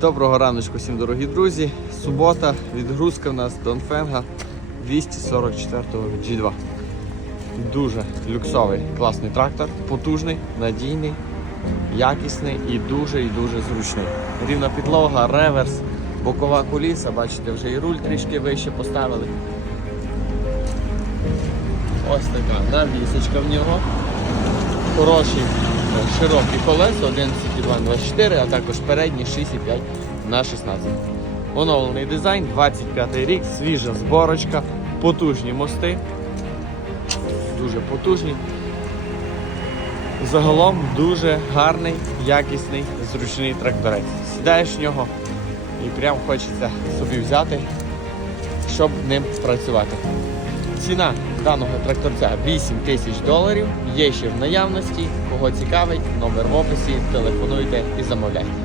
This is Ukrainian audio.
Доброго раночку всім дорогі друзі. Субота, відгрузка в нас Донфенга 244 G2. Дуже люксовий, класний трактор, потужний, надійний, якісний і дуже і дуже зручний. Рівна підлога, реверс, бокова куліса, бачите, вже і руль трішки вище поставили. Ось така навісочка в нього. Хороші е, широкі колеса 11,224, а також передні 6,5 на 16. Оновлений дизайн, 25 рік, свіжа зборочка, потужні мости. Дуже потужні. Загалом дуже гарний, якісний, зручний тракторець. Сідаєш в нього і прям хочеться собі взяти, щоб ним працювати. Ціна даного тракторця 8 тисяч доларів. Є ще в наявності. Кого цікавить, номер в описі. Телефонуйте і замовляйте.